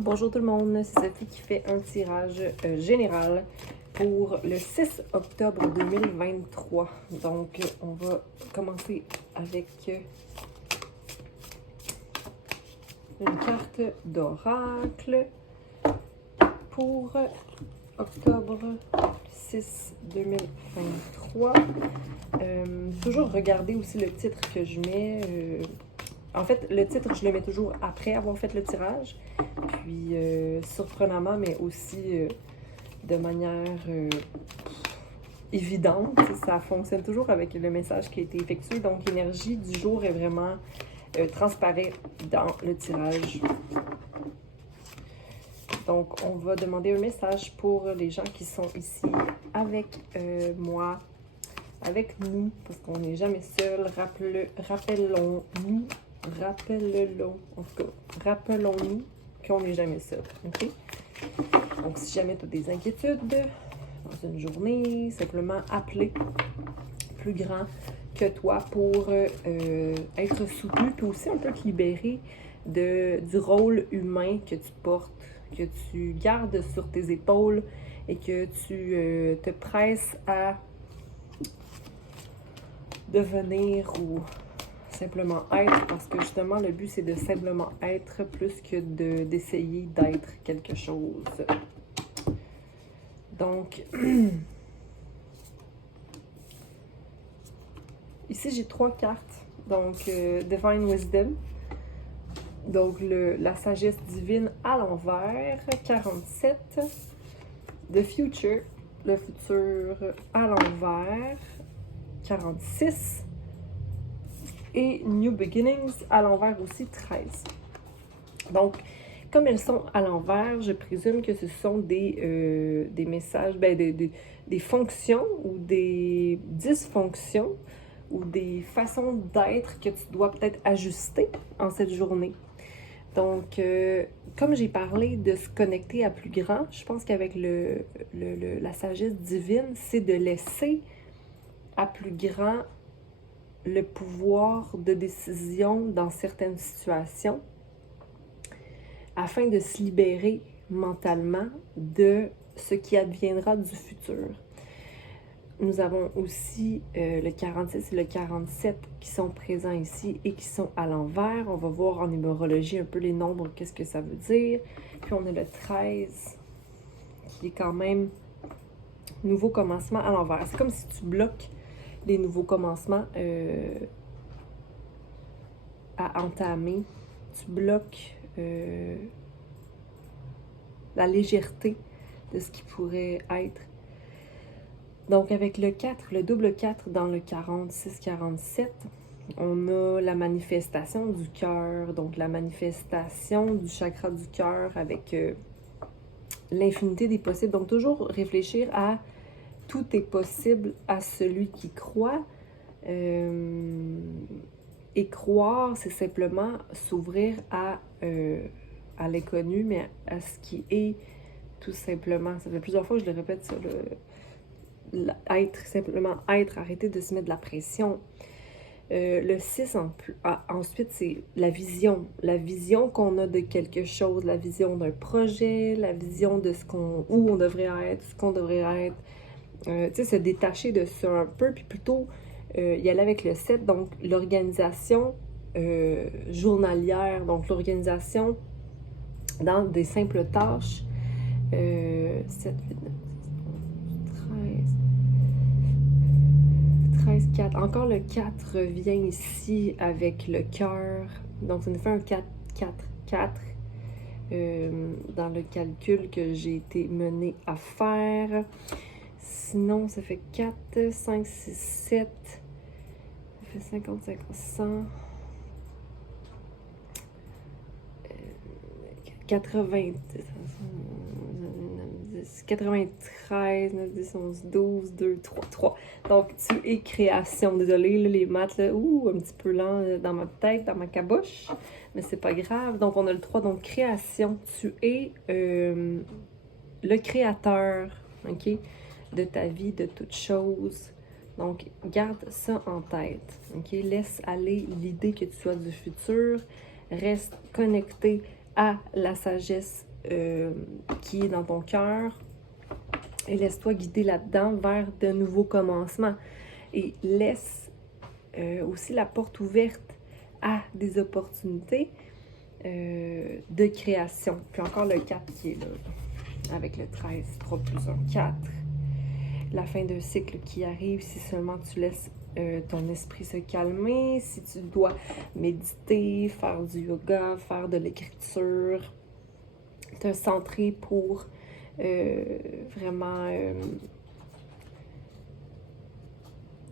Bonjour tout le monde, c'est Sophie qui fait un tirage général pour le 6 octobre 2023. Donc, on va commencer avec une carte d'oracle pour octobre 6 2023. Toujours regarder aussi le titre que je mets. En fait, le titre, je le mets toujours après avoir fait le tirage. Puis, surprenamment, mais aussi de manière évidente, ça fonctionne toujours avec le message qui a été effectué. Donc, l'énergie du jour est vraiment transparaît dans le tirage. Donc, on va demander un message pour les gens qui sont ici avec moi, avec nous, parce qu'on n'est jamais seul. Rappelons-nous, en tout cas, rappelons-nous qu'on n'est jamais seul. OK? Donc, si jamais tu as des inquiétudes dans une journée, simplement appeler plus grand que toi pour être soutenu, puis aussi un peu te libérer du rôle humain que tu portes, que tu gardes sur tes épaules et que tu te presses à devenir ou simplement être, parce que justement le but c'est de simplement être plus que d'essayer d'être quelque chose. Donc ici j'ai 3 cartes, donc Divine Wisdom, donc la sagesse divine à l'envers, 47, The Future, le futur à l'envers, 46, et New Beginnings à l'envers aussi, 13. Donc, comme elles sont à l'envers, je présume que ce sont des messages, des fonctions ou des dysfonctions ou des façons d'être que tu dois peut-être ajuster en cette journée. Donc, comme j'ai parlé de se connecter à plus grand, je pense qu'avec la sagesse divine, c'est de laisser à plus grand le pouvoir de décision dans certaines situations afin de se libérer mentalement de ce qui adviendra du futur. Nous avons aussi le 46 et le 47 qui sont présents ici et qui sont à l'envers. On va voir en numérologie un peu les nombres, qu'est-ce que ça veut dire. Puis on a le 13 qui est quand même nouveau commencement à l'envers. C'est comme si tu bloques les nouveaux commencements à entamer. Tu bloques la légèreté de ce qui pourrait être. Donc, avec le 4, le double 4 dans le 46-47, on a la manifestation du cœur, donc la manifestation du chakra du cœur avec l'infinité des possibles. Donc, toujours réfléchir à tout est possible à celui qui croit. Et croire, c'est simplement s'ouvrir à l'inconnu, mais à ce qui est tout simplement. Ça fait plusieurs fois que je le répète, ça, être, simplement être, arrêter de se mettre de la pression. Le 6, ensuite, c'est la vision. La vision qu'on a de quelque chose, la vision d'un projet, la vision de où on devrait être, ce qu'on devrait être. Tu sais, se détacher de ça un peu, puis plutôt y aller avec le 7, donc l'organisation journalière, donc l'organisation dans des simples tâches. 7, 8, 9, 13, 4. Encore le 4 revient ici avec le cœur. Donc, ça nous fait un 4, 4, 4 dans le calcul que j'ai été menée à faire. Sinon, ça fait 4, 5, 6, 7. Ça fait 50, 50, 100. 80. 93, 9, 10, 11, 12, 2, 3, 3. Donc, tu es création. Désolée, là, les maths, là, un petit peu lent dans ma tête, dans ma caboche. Mais c'est pas grave. Donc, on a le 3. Donc, création. Tu es le créateur, OK, de ta vie, de toute chose. Donc, garde ça en tête, OK? Laisse aller l'idée que tu sois du futur. Reste connecté à la sagesse qui est dans ton cœur et laisse-toi guider là-dedans vers de nouveaux commencements. Et laisse aussi la porte ouverte à des opportunités de création. Puis encore le 4 qui est là, avec le 13, 3 plus 1, 4. La fin d'un cycle qui arrive si seulement tu laisses ton esprit se calmer, si tu dois méditer, faire du yoga, faire de l'écriture, te centrer pour vraiment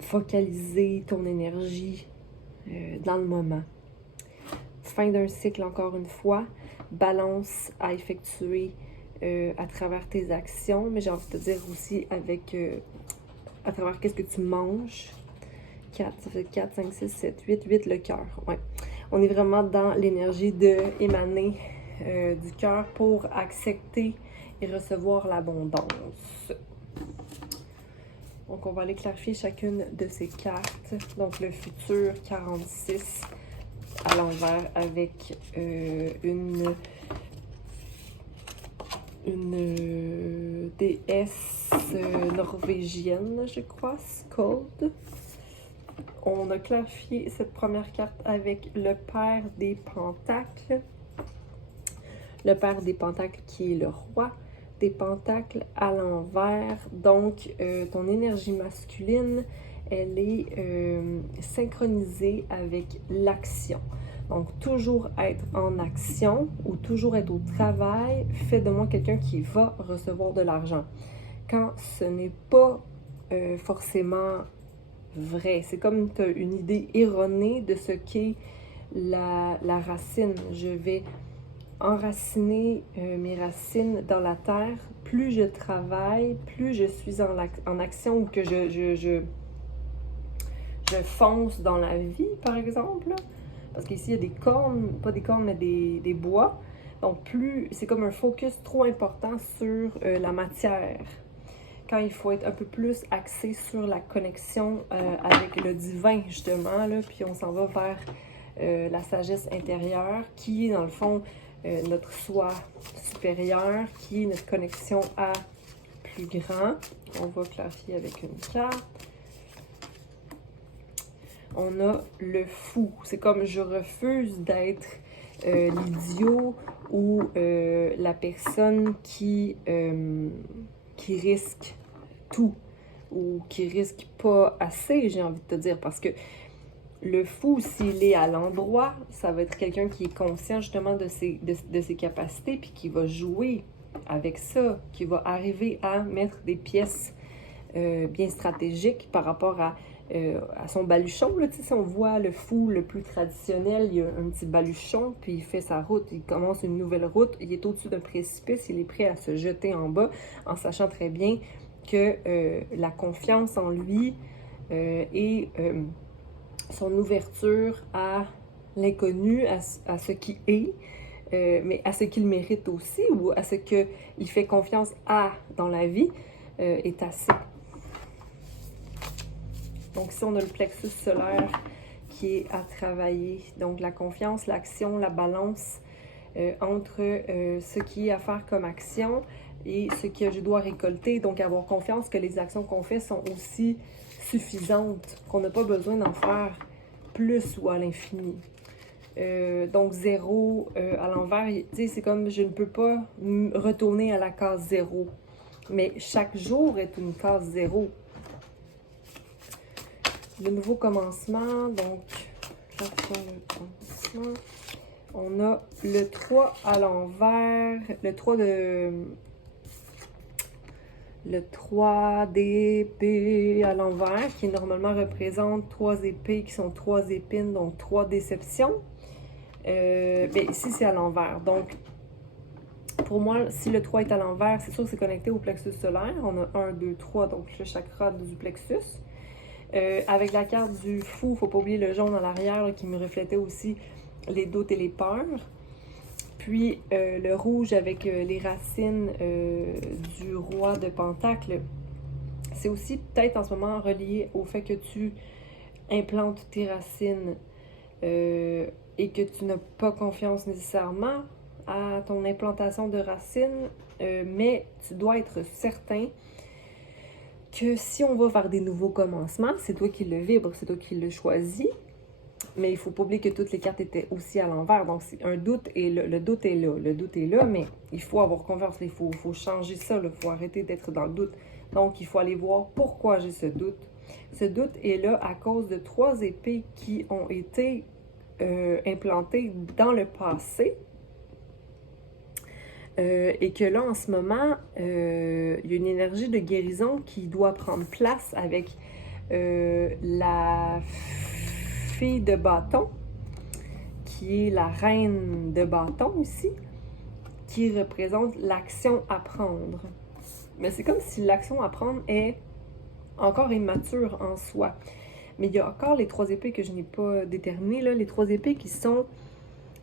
focaliser ton énergie dans le moment. Fin d'un cycle, encore une fois, balance à effectuer à travers tes actions, mais j'ai envie de te dire aussi avec à travers qu'est-ce que tu manges. 4, ça fait 4, 5, 6, 7, 8, 8 le cœur. Ouais. On est vraiment dans l'énergie de émaner du cœur pour accepter et recevoir l'abondance. Donc, on va aller clarifier chacune de ces cartes. Donc, le futur 46 à l'envers avec une déesse norvégienne, je crois, Skuld. On a clarifié cette première carte avec le Père des Pentacles. Le Père des Pentacles qui est le Roi des Pentacles à l'envers. Donc, ton énergie masculine, elle est synchronisée avec l'action. Donc, toujours être en action ou toujours être au travail fait de moi quelqu'un qui va recevoir de l'argent. Quand ce n'est pas forcément vrai, c'est comme tu as une idée erronée de ce qu'est la racine. Je vais enraciner mes racines dans la terre. Plus je travaille, plus je suis en action ou que je fonce dans la vie, par exemple. Parce qu'ici, il y a des cornes, pas des cornes, mais des bois. Donc, plus c'est comme un focus trop important sur la matière. Quand il faut être un peu plus axé sur la connexion avec le divin, justement, là, puis on s'en va vers la sagesse intérieure, qui est, dans le fond, notre soi supérieur, qui est notre connexion à plus grand. On va clarifier avec une carte. On a le fou. C'est comme je refuse d'être l'idiot ou la personne qui risque tout ou qui risque pas assez, j'ai envie de te dire, parce que le fou, s'il est à l'endroit, ça va être quelqu'un qui est conscient justement de ses capacités puis qui va jouer avec ça, qui va arriver à mettre des pièces bien stratégiques par rapport à son baluchon. Là, si on voit le fou le plus traditionnel, il y a un petit baluchon, puis il fait sa route, il commence une nouvelle route, il est au-dessus d'un précipice, il est prêt à se jeter en bas, en sachant très bien que la confiance en lui et son ouverture à l'inconnu, à ce qui est, mais à ce qu'il mérite aussi, ou à ce qu'il fait confiance à dans la vie, est assez. Donc, ici, on a le plexus solaire qui est à travailler. Donc, la confiance, l'action, la balance entre ce qui est à faire comme action et ce que je dois récolter. Donc, avoir confiance que les actions qu'on fait sont aussi suffisantes, qu'on n'a pas besoin d'en faire plus ou à l'infini. Donc, 0 à l'envers, c'est comme je ne peux pas retourner à la case 0. Mais chaque jour est une case 0. Le nouveau commencement, donc, on a le 3 à l'envers, le 3 d'épée à l'envers, qui normalement représente 3 épées, qui sont 3 épines, donc 3 déceptions. Mais ici, c'est à l'envers. Donc, pour moi, si le 3 est à l'envers, c'est sûr que c'est connecté au plexus solaire. On a 1, 2, 3, donc le chakra du plexus. Avec la carte du fou, il ne faut pas oublier le jaune à l'arrière là, qui me reflétait aussi les doutes et les peurs. Puis le rouge avec les racines du roi de Pentacle. C'est aussi peut-être en ce moment relié au fait que tu implantes tes racines et que tu n'as pas confiance nécessairement à ton implantation de racines, mais tu dois être certain que si on va vers des nouveaux commencements, c'est toi qui le vibre, c'est toi qui le choisis, mais il ne faut pas oublier que toutes les cartes étaient aussi à l'envers, donc c'est un doute, et le doute est là, mais il faut avoir confiance, il faut changer ça, il faut arrêter d'être dans le doute. Donc, il faut aller voir pourquoi j'ai ce doute. Ce doute est là à cause de 3 épées qui ont été implantées dans le passé. Et que là, en ce moment, il y a une énergie de guérison qui doit prendre place avec la fille de bâton, qui est la reine de bâton ici, qui représente l'action à prendre. Mais c'est comme si l'action à prendre est encore immature en soi. Mais il y a encore les 3 épées que je n'ai pas déterminées, là, les 3 épées qui sont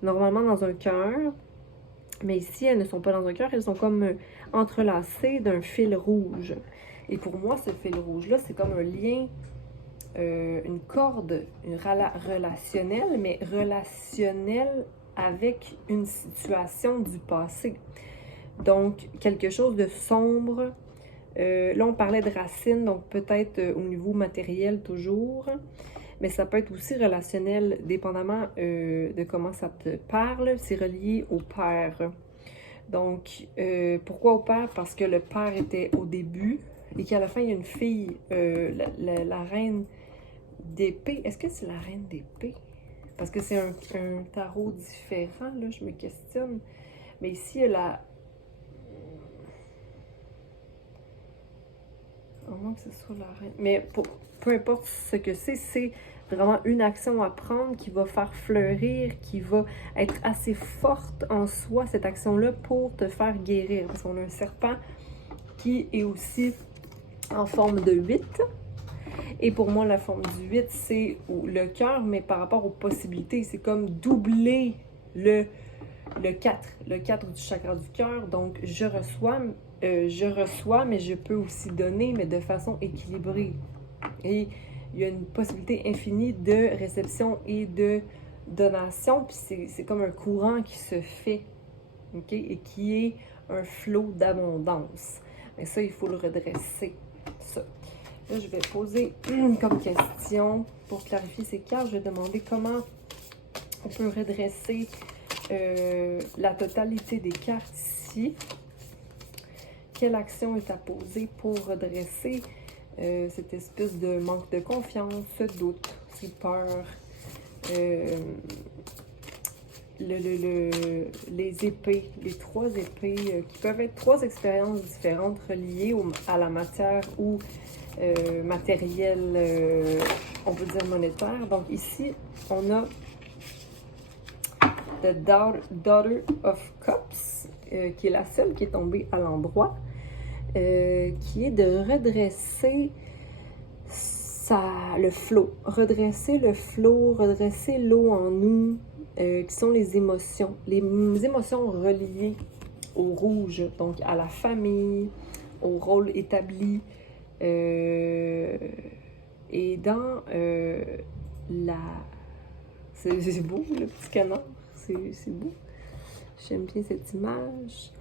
normalement dans un cœur. Mais ici, elles ne sont pas dans un cœur, elles sont comme entrelacées d'un fil rouge. Et pour moi, ce fil rouge-là, c'est comme un lien, une corde relationnelle, mais relationnelle avec une situation du passé. Donc, quelque chose de sombre. Là, on parlait de racines, donc peut-être au niveau matériel toujours. Mais ça peut être aussi relationnel, dépendamment de comment ça te parle. C'est relié au père. Donc, pourquoi au père? Parce que le père était au début et qu'à la fin, il y a une fille, la reine d'épée. Est-ce que c'est la reine d'épée? Parce que c'est un tarot différent, là, je me questionne. Mais ici, elle a... À moins que ce soit la reine. Mais peu importe ce que c'est vraiment une action à prendre qui va faire fleurir, qui va être assez forte en soi, cette action-là, pour te faire guérir. Parce qu'on a un serpent qui est aussi en forme de 8. Et pour moi, la forme du 8, c'est le cœur, mais par rapport aux possibilités, c'est comme doubler le 4. Le 4 du chakra du cœur. Donc, je reçois, mais je peux aussi donner, mais de façon équilibrée. Et il y a une possibilité infinie de réception et de donation, puis c'est comme un courant qui se fait, ok, et qui est un flot d'abondance. Mais ça, il faut le redresser, ça. Là, je vais poser comme question, pour clarifier ces cartes, je vais demander comment on peut redresser la totalité des cartes ici. Quelle action est à poser pour redresser cette espèce de manque de confiance, ce doute, ces peurs, les épées, les 3 épées, qui peuvent être 3 expériences différentes reliées à la matière ou matériel, on peut dire monétaire. Donc ici, on a The Daughter of Cups, qui est la seule qui est tombée à l'endroit. Qui est de redresser le flot. Redresser le flot, redresser l'eau en nous, qui sont les émotions. Les émotions reliées au rouge, donc à la famille, au rôle établi. Et dans la... C'est beau, le petit canard. C'est beau. J'aime bien cette image.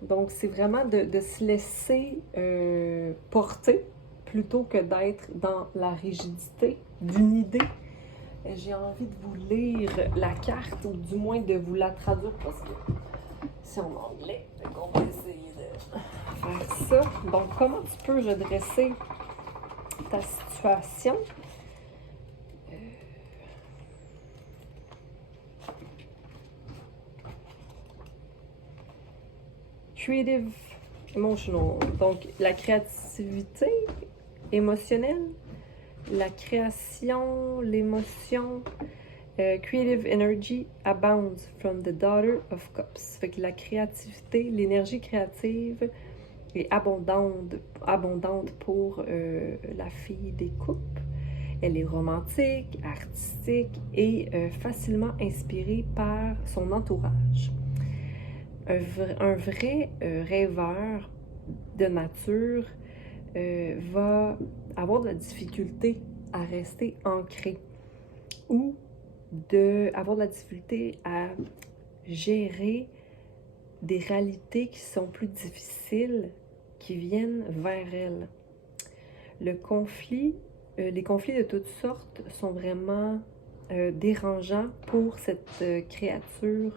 Donc, c'est vraiment de se laisser porter plutôt que d'être dans la rigidité d'une idée. J'ai envie de vous lire la carte, ou du moins de vous la traduire, parce que c'est en anglais. Donc, on va essayer de faire ça. Donc, comment tu peux redresser ta situation? Creative emotional, donc la créativité émotionnelle, la création, l'émotion. Creative energy abounds from the Daughter of Cups. Fait que la créativité, l'énergie créative est abondante pour la fille des coupes. Elle est romantique, artistique et facilement inspirée par son entourage. Un vrai rêveur de nature va avoir de la difficulté à rester ancré ou avoir de la difficulté à gérer des réalités qui sont plus difficiles qui viennent vers elle. Le conflit, les conflits de toutes sortes sont vraiment dérangeants pour cette créature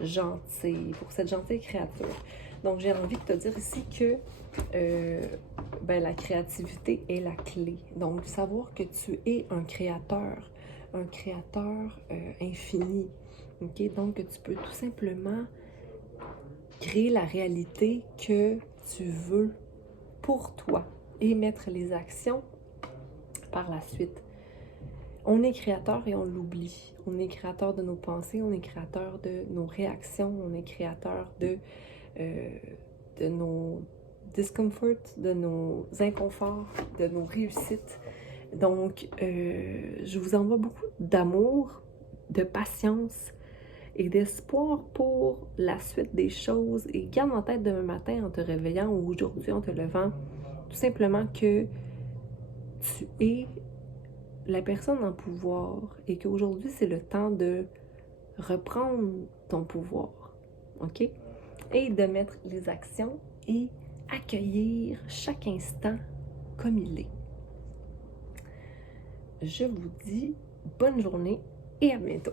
gentille, pour cette gentille créature. Donc, j'ai envie de te dire ici que la créativité est la clé. Donc, savoir que tu es un créateur infini. Okay? Donc, que tu peux tout simplement créer la réalité que tu veux pour toi et mettre les actions par la suite. On est créateur et on l'oublie. On est créateur de nos pensées, on est créateur de nos réactions, on est créateur de nos discomforts, de nos inconforts, de nos réussites. Donc, je vous envoie beaucoup d'amour, de patience et d'espoir pour la suite des choses. Et garde en tête demain matin en te réveillant ou aujourd'hui en te levant, tout simplement que tu es la personne en pouvoir et qu'aujourd'hui, c'est le temps de reprendre ton pouvoir, OK? Et de mettre les actions et accueillir chaque instant comme il est. Je vous dis bonne journée et à bientôt.